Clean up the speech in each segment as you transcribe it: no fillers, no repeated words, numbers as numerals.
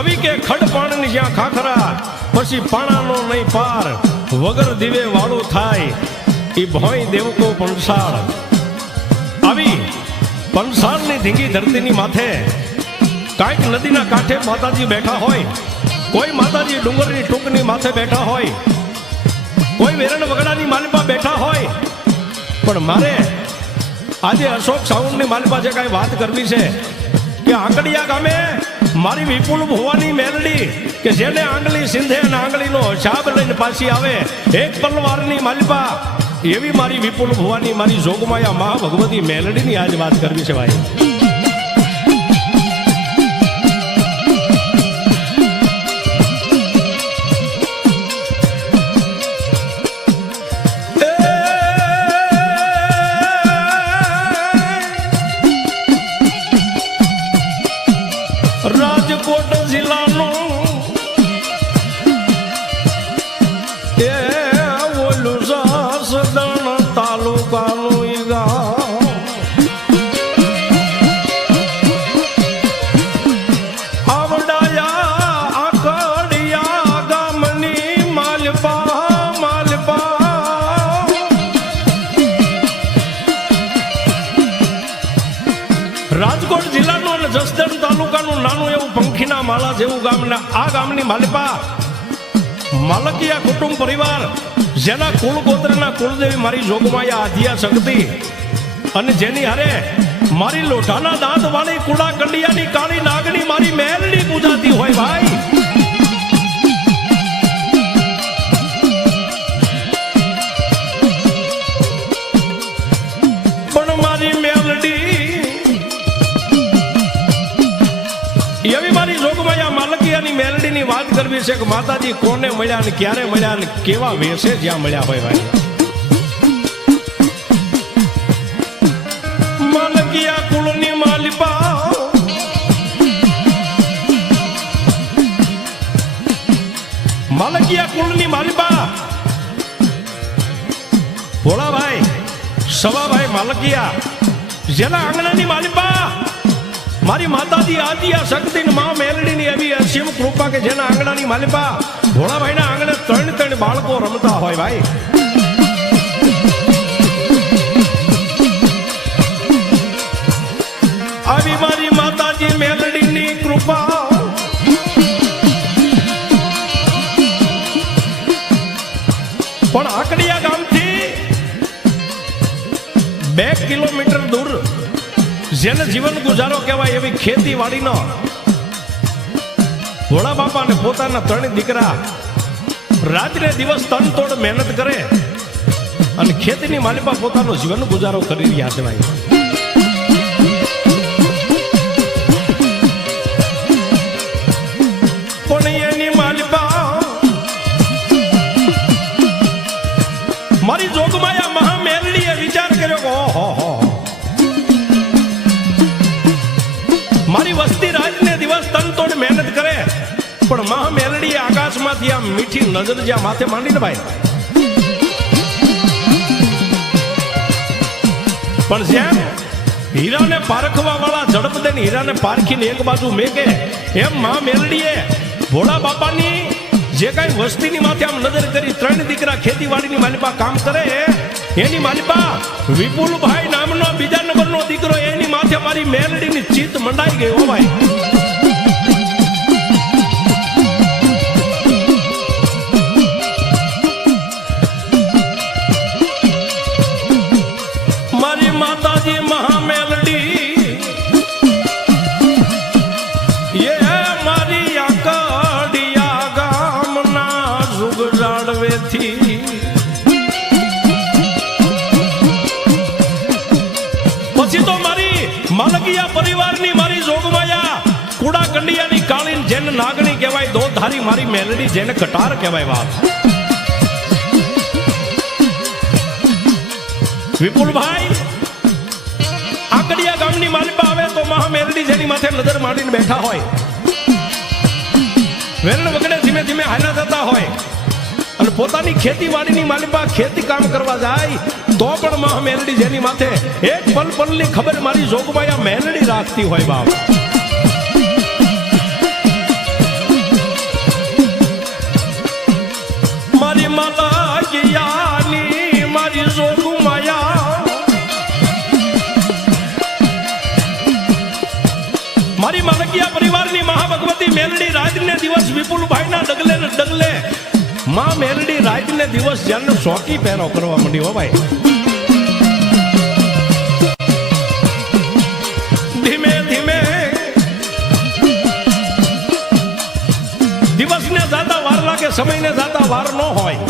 કવિ કે ખડ પાણની જ્યાં ખાખરા પછી પાણાનો નહીં પાર વગર દીવે વાળું થાય ઈ ભોય દેવકો પંસાળ આવી પંસાળની ધીંગી ધરતીની માથે કાંઈક નદીના કાંઠે માતાજી બેઠા હોય, કોઈ માતાજી ડુંગરની ટૂંકની માથે બેઠા હોય, કોઈ વેરણ વગડાની માલિપા બેઠા હોય. પણ મારે આજે અશોક સાઉન્ડની માલિપા જે કાંઈ વાત કરવી છે કે આંગળિયા ગામે મારી વિપુલ ભુવાની મેલડી કે જેને આંગળી સિંધે અને આંગળીનો હિસાબ લઈને પાછી આવે એક પલવારની માલિપા એવી મારી વિપુલ ભુવાની મારી જોગમાયા મહા ભગવતી મેલડીની આજ વાત કરવી છે ભાઈ. રાજકોટ જિલ્લાનો એ ઓલું જસદણ તાલુકાનું ઈ ગામ આવડાયા આકડિયા ગામની માલપા રાજકોટ જિલ્લાનું અને જસદણ તાલુકાનું નાનું એવું પંખીના માળા જેવું ગામ ને આ ગામની માલિપા માલકિયા કુટુંબ પરિવાર જેના કુળ ગોત્રના કુળદેવી મારી જોગમાયા આધ્યા શક્તિ અને જેની હારે મારી લોઢાના દાંત વાળી કુડા કંડિયાની કાળી નાગની મારી મેલડી પૂજાતી હોય ભાઈ. પણ મારી મેલડી એવી મારી જોગમાયા માલકિયાની મેલડીની વાત કરવી છે કે માતાજી કોને મળ્યા ને ક્યારે મળ્યા ને કેવા વેશે જ્યાં મળ્યા હોય ભાઈ. માલકિયા કુળની માલિપા માલકિયા કુળની માલિપા ભોળાભાઈ સવાભાઈ માલકિયા જેના આંગણાની માલિપા મારી માતાજી આદિયા શક્તિ માં મેલડીની એવી અસીમ કૃપા કે જેના આંગણાની માલિપા ભોળાભાઈના આંગણે 3 બાળકો રમતા હોય ભાઈ. આવી મારી માતાજી મેલડીની કૃપા પણ આકડિયા ગામથી 2 કિલોમીટર દૂર જેને જીવન ગુજારો કહેવાય એવી ખેતીવાડીનો ભોળા બાપા ને પોતાના 3 દીકરા રાત્રે દિવસ તનતોડ મહેનત કરે અને ખેતીની માલિપા પોતાનો જીવન ગુજારો કરી રહ્યા છે ભાઈ. પણ એની માલિપા મારી જોગમાયા મહા મેલડીએ વિચાર કર્યો કે ઓહો મારી વસ્તી રાતને દિવસ તનતોડ મહેનત કરે પણ મહા મેલડી આકાશમાંથી આ મીઠી નજર જ્યાં માથે માંડીને ભાઈ પણ જેમ હીરાને પારખવા વાળા ઝડપ દઈને હીરાને પારખીને એક બાજુ મેકે એમ મહા મેલડીએ ભોળા બાપાની જે કાંઈ વસ્તીની માથે આમ નજર કરી 3 દીકરા ખેતીવાડીની માલિપા કામ કરે એની માલિપા વિપુલભાઈ નામનો બીજા નંબરનો દીકરો એની માથે મારી મેલડીની ચિત્ત મંડાઈ ગઈ હો ભાઈ. મારી માતાજી મહા મેલડી એ મારી આકડિયા ગામના જુગજાડવેથી પછી તો મારી માલકિયા પરિવારની મારી જોગમાયા કુડા કંડિયાની કાળીન જેને નાગણી કહેવાય દોધારી મારી મેલડી જેને કટાર કહેવાય વાત. વિપુલભાઈ આકડિયા ગામની માલિપા આવે તો મહા મેલડી જેની માથે નજર માંડીને બેઠા હોય વેરણ વગડે ધીમે ધીમે હાલા થતા હોય અને પોતાની ખેતીવાડીની માલિપા ખેતી કામ કરવા જાય તો પણ મહા મેલડી જેની માથે એક પલ પલની ખબર મારી જોગમાયા મેલડી રાખતી હોય બાપ. મારી માતા ગિયાની મારી જોગુ માયા મારી માલકિયા પરિવારની મહાભગવતી મેલડી રાતને દિવસ વિપુલભાઈના ડગલે ને ડગલે માં મેલડી રાતને દિવસ જાનનો શોકી પહેરો કરવા માંડી હો ભાઈ. ધીમે ધીમે દિવસને જાતા વાર લાગે, સમયને જાતા વાર ન હોય.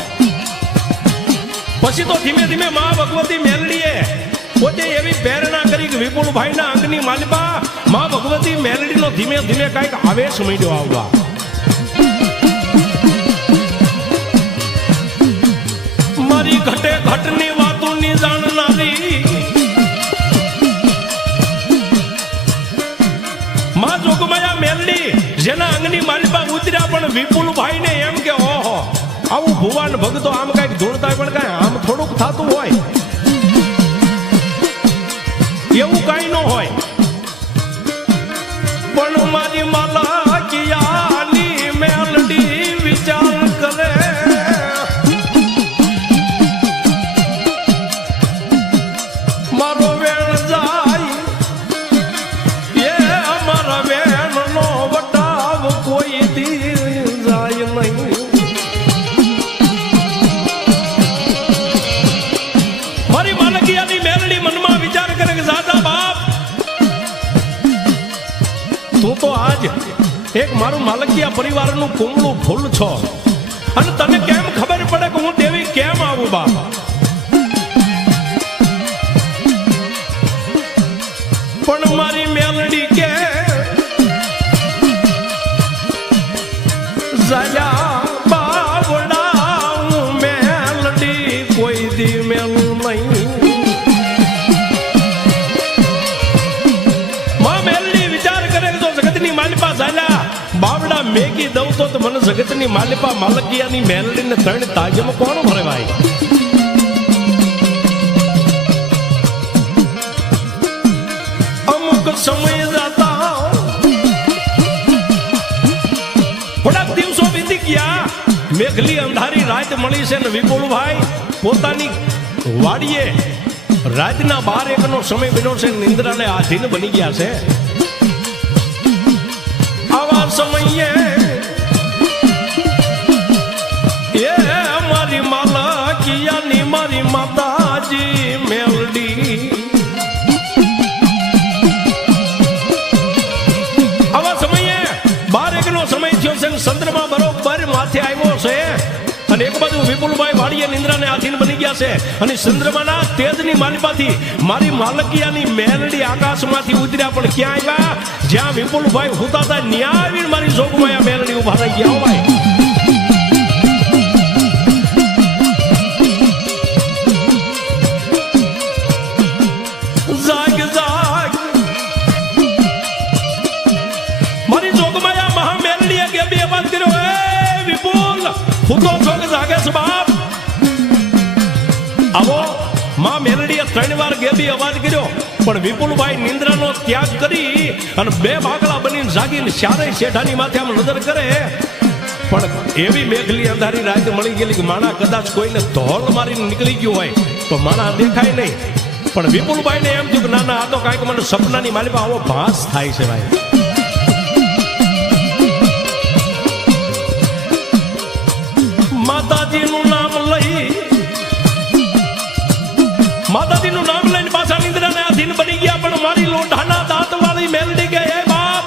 પછી તો ધીમે ધીમે માં ભગવતી મેલડીએ પોતે એવી પ્રેરણા કરી કે વિપુલભાઈના અંગની માલિકા માં ભગવતી મેલડીનો ધીમે ધીમે કઈક આવેશ માંડ્યો આવવા. મારી ઘટે ઘટની વાતોની જાણનારી માં જોગમાયા મેલડી જેના અંગની માલિકા ઉતર્યા પણ વિપુલભાઈને એમ કે ઓહો આવું ભુવાન ભગતો આમ કઈક ધૂણતા પણ કઈ આમ થોડુંક થતું હોય એવું કઈ ન હોય. પણ મારી માલકિયાની મેલડી વિચાર કરે મારો વેણ જાય એ અમારા વેણનો વટાવ કોઈ દી જાય નહીં. મારી માલકિયાની મેલડી મનમાં વિચાર કરે કે દાદા બાપ તું તો આજ એક મારું માલકિયા પરિવારનું કુમળું ફૂલ છો અને તને કેમ ખબર પડે કે હું દેવી કેમ આવું બાપ. પણ મારી મેલડી કે જાયા બાવડા હું મેલડી કોઈ દી મેલું નહીં. બાવડા મેગી દઉં તો મને જગતની માલિપા માલકિયાની મેલડીને ત્રણ તાજમાં કોણ ભરે ભાઈ. અમુક સમય જતા થોડાક દિવસો વીતી ગયા, મેઘલી અંધારી રાત મળી છે ને વિપુલભાઈ પોતાની વાડીએ રાતના 12-1 નો સમય બન્યો છે, નિંદ્રાને આધીન બની ગયા છે. આવા સમયે એ મારી માલકિયાની મારી માતાજી મેલડી આવા સમયે 12-1 નો સમય થયો છે, ચંદ્રમા બરોબર માથે આવ્યો છે અને એક બાજુ વિપુલભાઈ વાડીએ નિંદ્રાને આધીન બની ગયા છે અને ચંદ્રમાના તેજની માલિપાથી મારી માલકિયાની મેલડી આકાશમાંથી ઉતર્યા. પણ ક્યાં આવ્યા? જ્યાં વિપુલભાઈ હુતા હતા ન્યા આવીને મારી જોગમાયા મેલડી ઉભા રહી ગયા ભાઈ. જાગ જાગ મારી જોગમાયા મહા મેલડીએ કે બે વાત કર્યો, એ વિપુલ હુતો જોગ જાગે છે બાપ. આવો માં મેલડીએ 3 વાર ગેબી અવાજ કર્યો પણ વિપુલભાઈ નિંદ્રાનો ત્યાગ કરી અને 2 ભાગલા બનીને જાગીને ચારેય શેઠાની માથે આમ નજર કરે. પણ એવી મેઘલી અંધારી રાત મળી ગયેલી કે માણા કદાચ કોઈને ધોળ મારીને નીકળી ગયું હોય તો માણા દેખાય નહીં. પણ વિપુલભાઈને એમ થયું કે ના ના આ તો કાંઈક મને સપનાની માલિકા આવો ભાસ થાય છે ભાઈ. માતાજીનું નામ લઈને પાછા નિંદ્રાને આધીન બની ગયા. પણ મારી લોઢાના દાંત વાળી મેલડી કે હે બાપ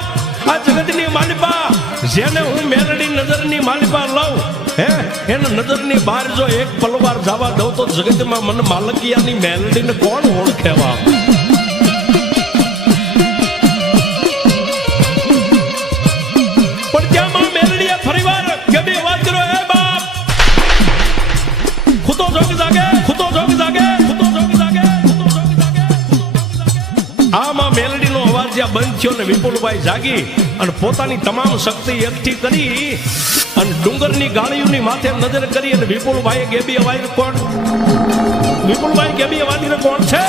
આ જગતની માલિકા જેને હું મેલડી નજરની માલિકા લઉં હે એને નજરની બહાર જો એક પલવાર જવા દઉં તો જગતમાં મને માલકિયાની મેલડીને કોણ ઓળખે બાપ. પણ ત્યાં માં મેલડીએ ફરીવાર ગબી અવાજ કર્યો, હે બાપ ખુતો જોગ જાગે ખુતો જોગ જાગે ખુતો જોગ જાગે ખુતો જોગ જાગે. આમાં મેલડીનો અવાજ જ્યાં બંધ થયો ને વિપુલભાઈ જાગી અને પોતાની તમામ શક્તિ એકઠી કરી અને ડુંગરની ગાળીઓની માથે નજર કરી અને વિપુલભાઈ ગેબી અવાજ કોણ વિપુલભાઈ ગેબી અવાજ કોણ છે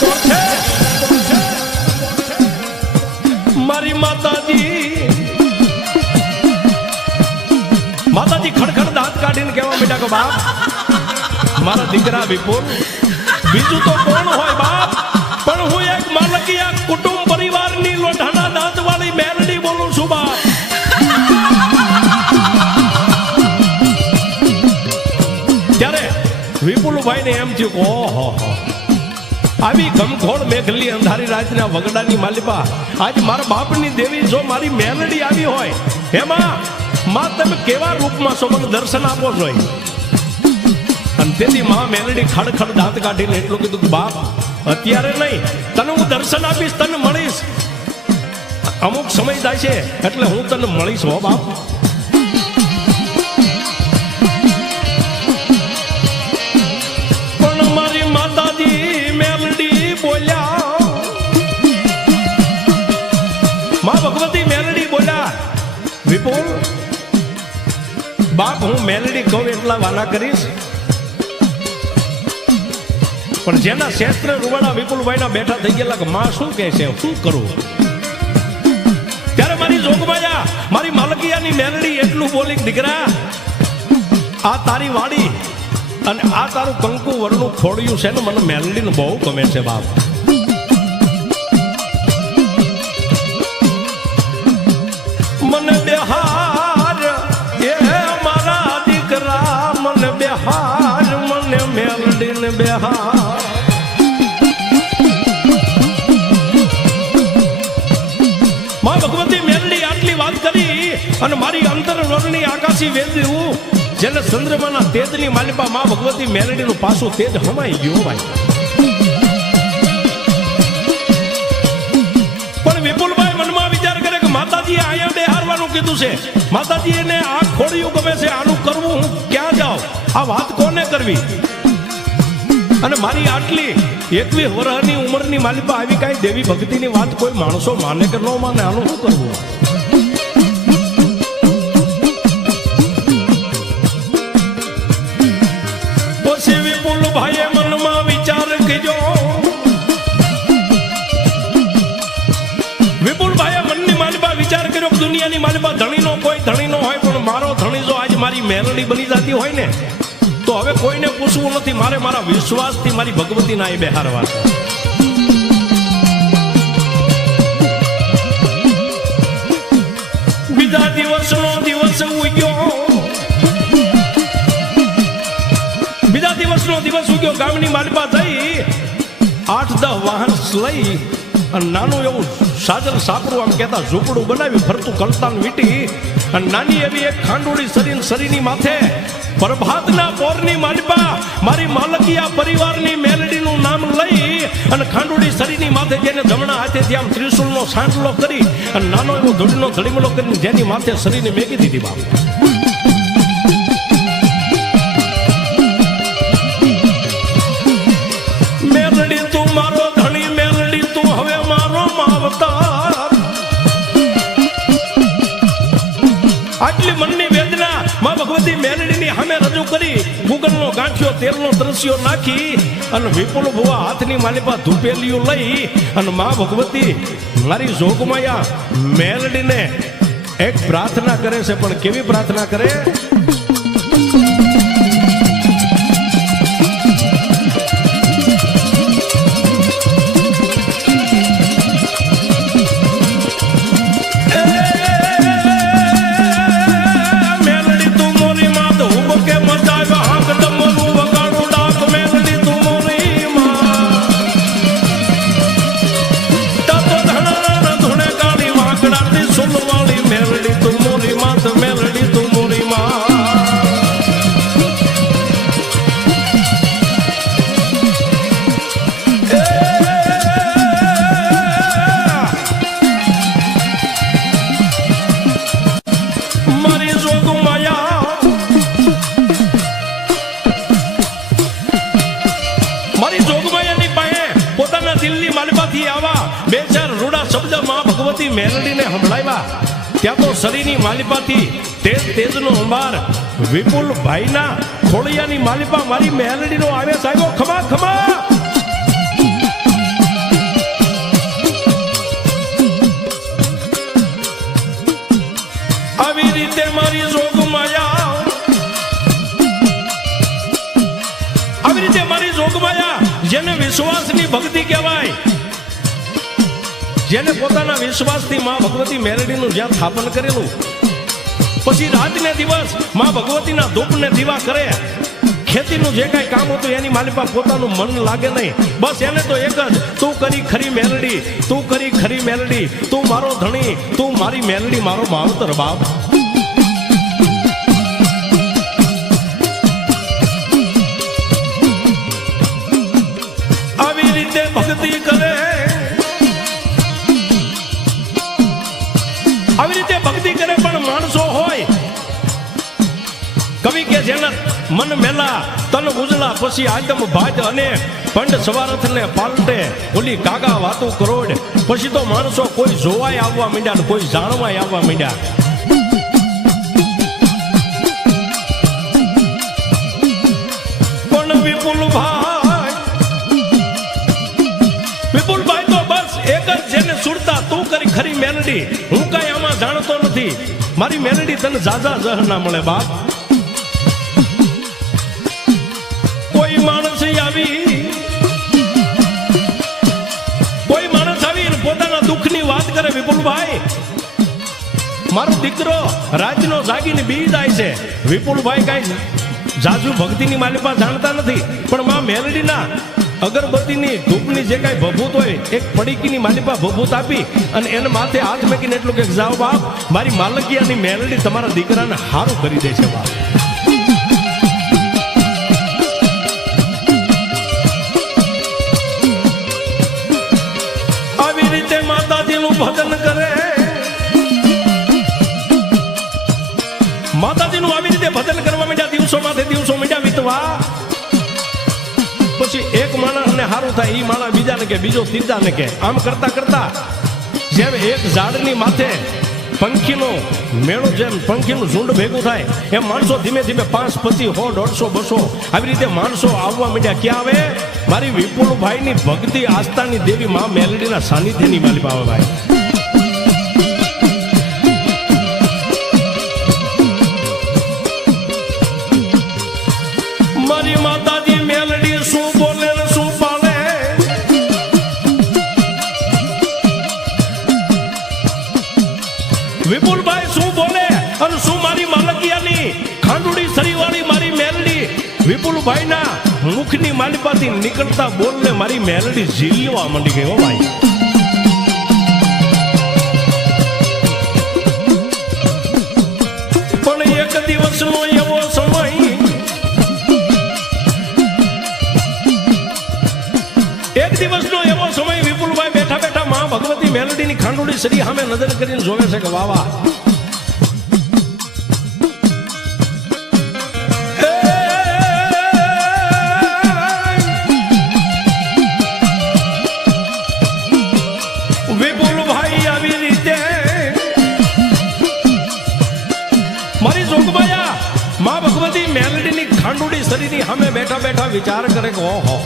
કોણ છે મારી માતાજી ખડખડ દાંત કાઢીને કહેવા માંડ્યા કે બાપ મારા દીકરા વિપુલ બીજું તો કોણ હોય બાપ, પણ હું એક માલકિયા કુટુંબ પરિવારની લોઢાના દાંત વાળી મેલડી બોલું છું બાપ. ત્યારે વિપુલભાઈ ને એમ થયું કે ઓહો આવી ગમખોળ મેઘલી અંધારી રાતના વગડાની માલિપા આજ મારા બાપની દેવી જો મારી મેલડી આવી હોય એમાં માં તમે કેવા રૂપમાં છો મને દર્શન આપો જોઈએ. અને તેથી માં મેલડી ખડખડ દાંત કાઢીને એટલું કીધું બાપ અત્યારે નહીં, તને હું દર્શન આપીશ, તને મળીશ, અમુક સમય થાય છે એટલે હું તને મળીશ હો બાપ. પણ મારી માતાજી મેલડી બોલ્યા, માં ભગવતી મેલડી બોલ્યા વિપુલ બાપ હું મેલડી કહું એટલા વાલા કરીશ, પણ જેના શસ્ત્ર રૂવાડા વિપુલભાઈ ના બેઠા થઈ ગયેલા કે માં શું કહે છે શું કરું. ત્યારે મારી જોગમાયા મારી માલકિયાની મેલડી એટલું બોલી દીકરા આ તારી વાડી અને આ તારું કંકુ વરનું ખોડિયું છે ને મને મેલડીને બહુ ગમે છે બાપ. મને બેહાર એ મારા દીકરા મને બેહાર મને મેલડીને બેહાર. માં ભગવતી મેલડી આટલી વાત કરી અને મારી અંતર વર્ણની આકાશી વેદ્યું જેને ચંદ્રમાના તેજની માલિપા માં ભગવતી મેલડીનું પાછું તેજ હમાઈ ગયું ભાઈ. પણ વિપુલભાઈ મનમાં વિચાર કરે કે માતાજીએ અહીંયા બેહારવાનું કીધું છે, માતાજી એને આ ખોડિયું ગમે છે, આનું કરવું હું ક્યાં જાઉં, આ વાત કોને કરવી. અને મારી આટલી 21 વર્ષની ઉંમરની માલિપા આવી કાંઈ દેવી ભક્તિની વાત કોઈ માણસો માને કે ન માને, આનું શું કરવું. પછી વિપુલભાઈએ મનમાં વિચાર કર્યો, વિપુલભાઈએ મનની માલિપા વિચાર કર્યો કે દુનિયાની માલિપા ધણીનો કોઈ ધણીનો હોય, પણ મારો ધણી જો આજ મારી મેલડી બની જતી હોય ને તો હવે કોઈને પૂછવું નથી, મારે મારા વિશ્વાસથી મારી ભગવતીના એ બેહારવા છે. બીજા દિવસનો દિવસ ઉગ્યો, બીજા દિવસનો દિવસ ઉગ્યો. ગામની માલિપા જઈ 8-10 વાહન લઈ અને નાનું એવું સાજલ સાપરું આમ કહેતા ઝૂંપડું બનાવી ફરતું કલતાન વીટી અને નાની એવી એક ખાંડોળી શરીરની માથે પ્રભાતના પોરની માલિપા મારી માલકિયા પરિવારની મેલડીનું નામ લઈ અને ખાંડોળી શરીરની માથે જેને જમણા હાથેથી આમ ત્રિશુલનો સાંટલો કરી અને નાનો એવો ધૂળનો ધડીમલો કરીને જેની માથે શરીરને મેકી દીધી બાપ. મેલડી તું મારો ધણી, મેલડી તું હવે મારો માવતર. આટલી મનની વેદના માં ભગવતી મેલડીની સામે રજૂ કરી, ગુગલનો ગાંઠિયો તેલનો ત્રસ્યો નાખી અને વિપુલ ભુવા હાથની માલિપા ધૂપેલીઓ લઈ અને માં ભગવતી મારી જોગમાયા મેલડીને એક પ્રાર્થના કરે છે. પણ કેવી પ્રાર્થના કરે, મેલડીને સંભળાવ્યા ત્યાં તો શરીરની માલિપાથી તેજનો અંબાર વિપુલભાઈના ખોળિયાની માલિપા મારી મેલડીનો આવેશ આવ્યો. ખમા ખમા આવી રીતે મારી જોગમાયા જેને વિશ્વાસની ભક્તિ કહેવાય, જેને પોતાના વિશ્વાસથી માં ભગવતી મેલડીનું જ્યાં સ્થાપન કરેલું, પછી રાતને દિવસ માં ભગવતીના ધૂપને દીવા કરે, ખેતીનું જે કાંઈ કામ હતું એની માલિપા પોતાનું મન લાગે નહીં, બસ એને તો એક જ, તું કરી ખરી મેલડી, તું કરી ખરી મેલડી, તું મારો ધણી, તું મારી મેલડી, મારો માવતર બાપ. આવી રીતે ભક્તિ કરે, આવી રીતે ભક્તિ કરે, પણ માણસો હોય કવિ કે જેના મન મેલા તન ઉજળા, પછી આદમ ભાજ અને પંડ સવારથ ને પાલટે, ઓલી કાગા વાતું કરોડ, પછી તો માણસો કોઈ જોવાય આવવા માંડ્યા ને કોઈ જાણવાય આવવા માંડ્યા. પણ વિપુલભાઈ તો બસ એક જ જેને સુરતા, તું કરી ખરી મેલડી, હું કઈ આમાં જાણતો નથી, મારી મેલડી તને જાજા જહ ના મળે બાપ. કોઈ માણસ આવી પોતાના દુઃખની વાત કરે, વિપુલભાઈ મારો દીકરો રાજનો જાગીને બી જાય છે. વિપુલભાઈ કઈ જાજુ ભક્તિની માલિપા જાણતા નથી, પણ માં મેલડીના અગરબત્તીની ધૂપની જે કાંઈ ભભૂત હોય, એક પડીકીની માલિપા ભભૂત આપી અને એને માથે હાથ મેકીને એટલું કે જાઓ બાપ, મારી માલકિયાની મેલડી તમારા દીકરાને હારું કરી દે છે બાપ. ભજન કરે માતાજીનું, આવી રીતે ભજન કરવા માંડ્યા, દિવસોમાંથી દિવસો માંડ્યા વીતવા. પછી એક માણસને હારું થાય, ઈ માણસ બીજાને કે, બીજો ત્રીજાને કે, આમ કરતા કરતા જેમ એક ઝાડની માથે પંખીનો મેળો, જેમ પંખીનું ઝુંડ ભેગું થાય, એમ માણસો ધીમે ધીમે 5, 25, 100, 150, 200 આવી રીતે માણસો આવવા માંડ્યા. ક્યાં આવે? મારી વિપુલભાઈની ભક્તિ આસ્થાની દેવી માં મેલડીના સાનિધ્યની માલિપા આવે ભાઈ. મારી માતાજી મેલડી શું બોલે ને શું પાલે, વિપુલભાઈ શું બોલે અને શું મારી માલકિયાની ખાંડુડી સરીવાળી મારી મેલડી, વિપુલભાઈના મુખની માલિપાથી નીકળતા બોલને મારી મેલડી ઝીલવા માંડી ગઈ. હો ભાઈ, પણ એક દિવસનો એવો સમય, એક દિવસનો એવો સમય, વિપુલભાઈ બેઠા બેઠા માં ભગવતી મેલડીની ખાંડુડી સરી સામે નજર કરીને જોવે છે કે વાવા, વિપુલભાઈ આવી રીતે મારી જોગમાયા માં ભગવતી મેલડીની ખાંડુડી સરીની સામે બેઠા બેઠા વિચાર કરે કે ઓહો,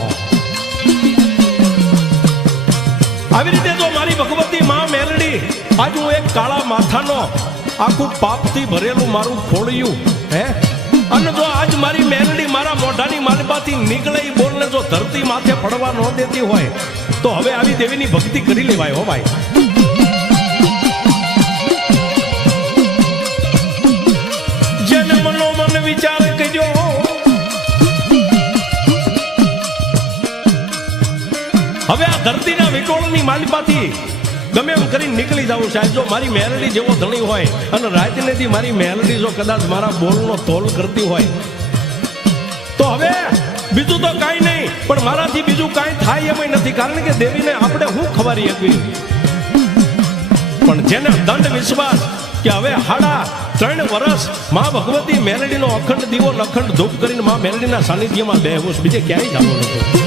આવી રીતે જો મારી ભગવતી માં મેલડી આજ હું એક કાળા માથાનો આખું પાપથી ભરેલું મારું ખોળ્યું હે, અને જો આજ મારી મેલડી મારા મોઢાની માલિપાથી નીકળે એ બોલને જો ધરતી માથે પડવા ન દેતી હોય તો હવે આવી દેવીની ભક્તિ કરી લેવાય. હો ભાઈ, જેને મનોમન વિચાર કરજો, હવે આ ધરતીના વિટોળની માલિપાથી ગમે એમ કરીને નીકળી જવું સાહેબ. જો મારી મેલડી જેવો ધણી હોય અને રાતનેથી મારી મેલડી જો કદાચ મારા બોલનો તોલ કરતી હોય તો હવે બીજું તો કાંઈ નહીં, પણ મારાથી બીજું કાંઈ થાય એમ નથી, કારણ કે દેવીને આપણે હું ખવારી આપી. પણ જેને દંડ વિશ્વાસ કે હવે 3.5 વર્ષ માં ભગવતી મેલડીનો અખંડ દીવો અખંડ ધૂપ કરીને માં મેલડીના સાનિધ્યમાં બેહવું, બીજે ક્યાંય જવું નથી.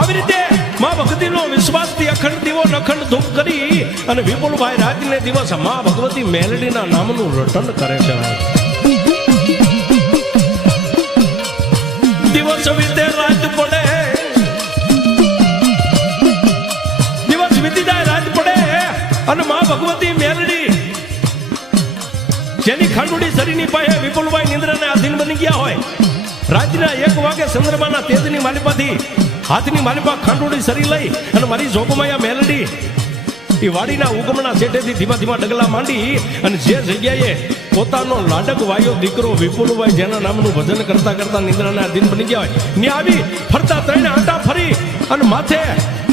આવી રીતે માં ભક્તિનો વિશ્વાસથી અખંડ દીવો અખંડ ધૂપ કરી અને વિપુલભાઈ રાતને દિવસ માં ભગવતી મેલડીના નામનું રટન કરે છે. દિવસ વીતે રાત પડે, દિવસ વીતી જાય રાત પડે અને માં ભગવતી મેલડી જેની ખાંડુડી શરીરની પાસે વિપુલભાઈ નિંદ્રાને આધીન બની ગયા હોય, રાતના 1 વાગે ચંદ્રમાના તેજની માલિપાથી હાથની માલિપા ખાંડુડી શરીર લઈ અને મારી જોગમાયા મેલડી એ વાડીના ઉગમના છેટેથી ધીમા ધીમા ડગલા માંડી અને જે જગ્યાએ પોતાનો લાડક વાયો દીકરો વિપુલભાઈ જેના નામનું ભજન કરતા કરતા નિંદ્રાના અધીન બની ગયા હોય, ત્યાં આવી ફરતા 3 આંટા ફરી અને માથે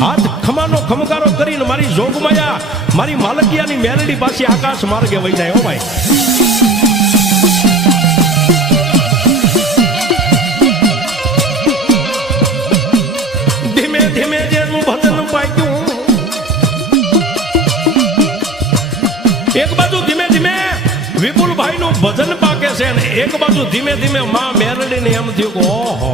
હાથ ખમાનો ખમકારો કરીને મારી જોગમાયા મારી માલકિયાની મેલડી પાસે આકાશ માર્ગે વહી જાય. હો ભાઈ, ધીમે ધીમે જેનું ભજન પાક્યું, એક બાજુ ધીમે ધીમે વિપુલભાઈ નું ભજન પાકે છે અને એક બાજુ ધીમે ધીમે માં મેરડીને એમ થયું કે ઓહો,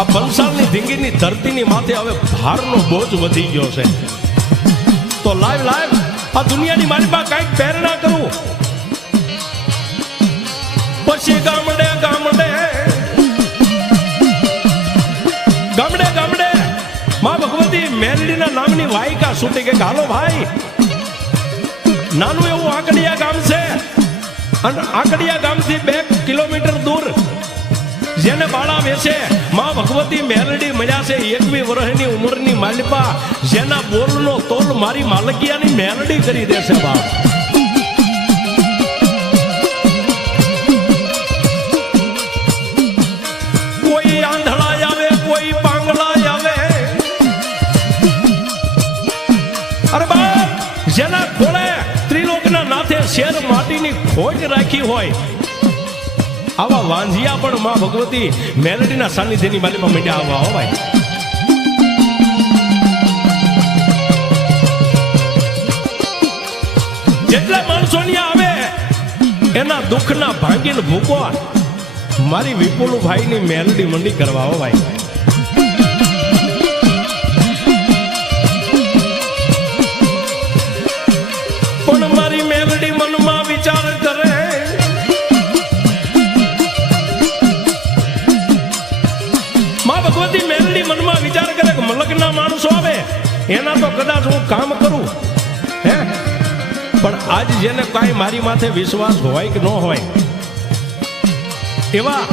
આ પંસાળની ધીંગીની ધરતીની માથે હવે ભારનો બોજ વધી ગયો છે. તો લાઈવ આ દુનિયાની મારી પાસે કઈક પ્રેરણા કરું. પછી ગામડે માં ભગવતી મેરડીના નામની વાયકા છૂટી ગઈ. હાલો ભાઈ, નાનું એવું આંકડિયા ગામ છે અને આંકડિયા ગામથી 2 કિલોમીટર દૂર જેને બાળા વેચે માં ભગવતી મેરડી મળ્યા છે. 21 વર્ષની ઉંમરની માલિપા જેના બોલનો તોલ મારી માલકિયાની મેરડી કરી દેશે. બાપ, કોઈ આંધળા આવે, કોઈ પાંગળા આવે, અરે બાપ, જેના ખોળે ત્રિલોકના નાથે શેર માટીની ખોજ રાખી હોય, આવા વાંઝિયા પણ માં ભગવતી મેલડીના સાનિધ્યની માલિમાં મીંડ્યા આવવા. હો ભાઈ, જેટલા માણસોની આવે એના દુઃખના ભાંગીને ભૂકો મારી વિપુલભાઈની મેલડી મંડી કરવા. હો ભાઈ, પણ મારી મેલડી મનમાં વિચાર કરે, ભગવતી મેલડી મનમાં વિચાર કરે કે મલકના માણસો આવે એના તો કદાચ હું કામ કરું, હે, પણ આજ જેને કાંઈ મારી માથે વિશ્વાસ હોય કે ન હોય એવા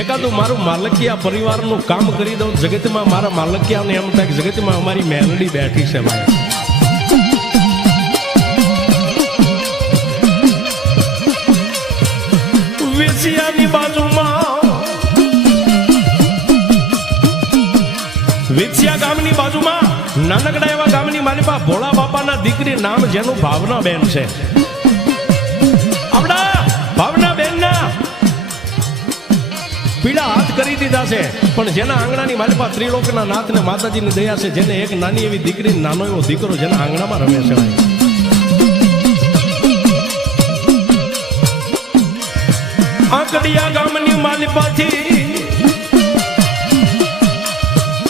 એકાદું મારું માલકિયા પરિવારનું કામ કરી દઉં. જગતમાં મારા માલકિયાને એમ થાય કે જગતમાં અમારી મેલડી બેઠી છે. ભાઈ, વિસિયાની બાજુમાં, વિકસિયા ગામની બાજુમાં નાનકડા એવા ગામની માલિપા ભોળા બાપાના દીકરી નામ જેનું ભાવનાબેન છે. આપણા ભાવનાબેનના પીડા હાથ કરી દીધા છે, પણ જેના આંગણાની માલિપા ત્રિલોકના નાથ ને માતાજીની દયા છે, જેને એક નાની એવી દીકરી, નાનો એવો દીકરો જેના આંગણામાં રમે છે. આંકડિયા ગામની માલિપાથી,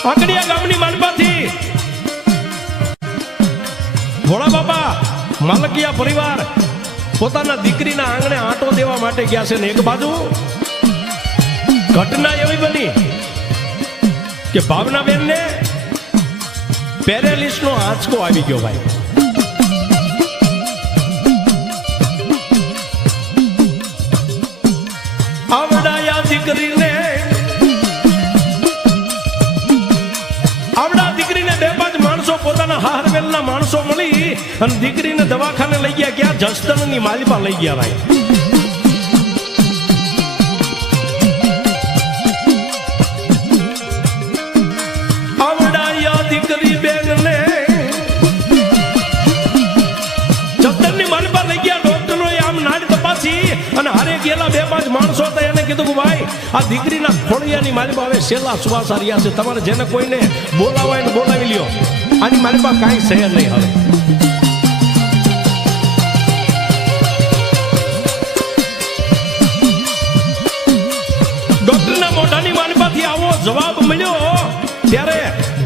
આંકડિયા ગામની માલપાથી ભોળા બાપા માલકિયા પરિવાર પોતાના દીકરીના આંગણે આંટો દેવા માટે ગયા છે ને એક બાજુ ઘટના એવી બની કે ભાવનાબેનને પેરેલિસનો આંચકો આવી ગયો. ભાઈ, આવડાયા દીકરીને, આવડા દીકરીને 2-5 માણસો પોતાના હારવેલના માણસો મળી અને દીકરીને દવાખાને લઈ ગયા. ક્યાં? જસદણની માલિપા લઈ ગયા. ભાઈ, આવડાયા દીકરી બેનને જસદણની માલિપા લઈ ગયા. ડોક્ટરોએ આમ નાડી તપાસી અને હારે ગયેલા 2-5 માણસો હતા. એને કીધું કે ભાઈ, આ દીકરીના ખોડિયાની માલિપા હવે છેલ્લા સુવાસા રહ્યા છે, તમારે જેને કોઈને બોલાવાય ને બોલાવી લ્યો, આની માલિપા કાંઈ શહેર નહીં. હવે ડોક્ટરના મોઢાની માલિપાથી આવો જવાબ મળ્યો ત્યારે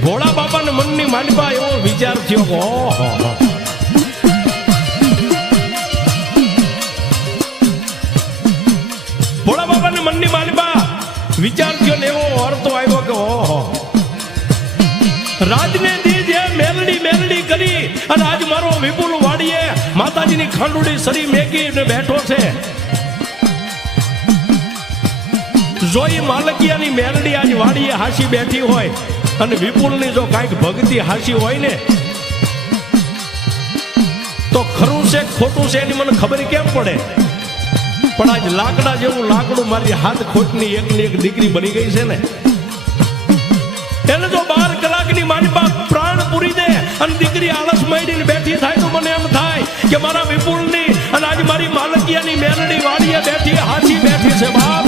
ભોળા બાપાના મનની માલિપા એવો વિચાર થયો કે ઓહો, ભોળા બાપાના મનની માલિપા વિચાર થયો ને એવો અર્થ આવ્યો કે ઓહો, રાજને દી જે મેલડી કરી અને આજ મારો વિપુલ વાડીએ માતાજીની ખાંડુડી સરી મેકીને બેઠો છે. જો એ માલકિયાની મેલડી આજ વાડીએ હાસી બેઠી હોય અને વિપુલની જો કાંઈક ભક્તિ હાસી હોય ને તો ખરું છે ખોટું છે એની મને ખબર કેમ પડે. પણ આજ લાકડા જેવું લાકડું મારી હાથ ખોટની એકની એક દીકરી બની ગઈ છે ને એને જો 12 કલાકની મારી બાપ પ્રાણ પૂરી દે અને દીકરી આળસ માંડીને બેઠી થાય તો મને એમ થાય કે મારા વિપુલની અને આજ મારી માલકિયાની મેલડી વાડીએ બેઠી હાસી બેઠી છે બાપ.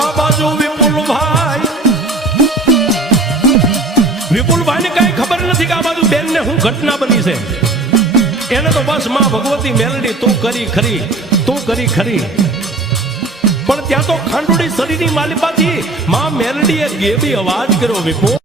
આ બાજુ વિપુલભાઈ ને કઈ ખબર નથી કે આ બાજુ બેન ને શું ઘટના બની છે. એને તો બસ માં ભગવતી મેલડી તું કરી ખરી પણ ત્યાં તો ખાંડુડી શરીરની માલિપાથી માં મેલડીએ ગેબી અવાજ કર્યો વિપુલ.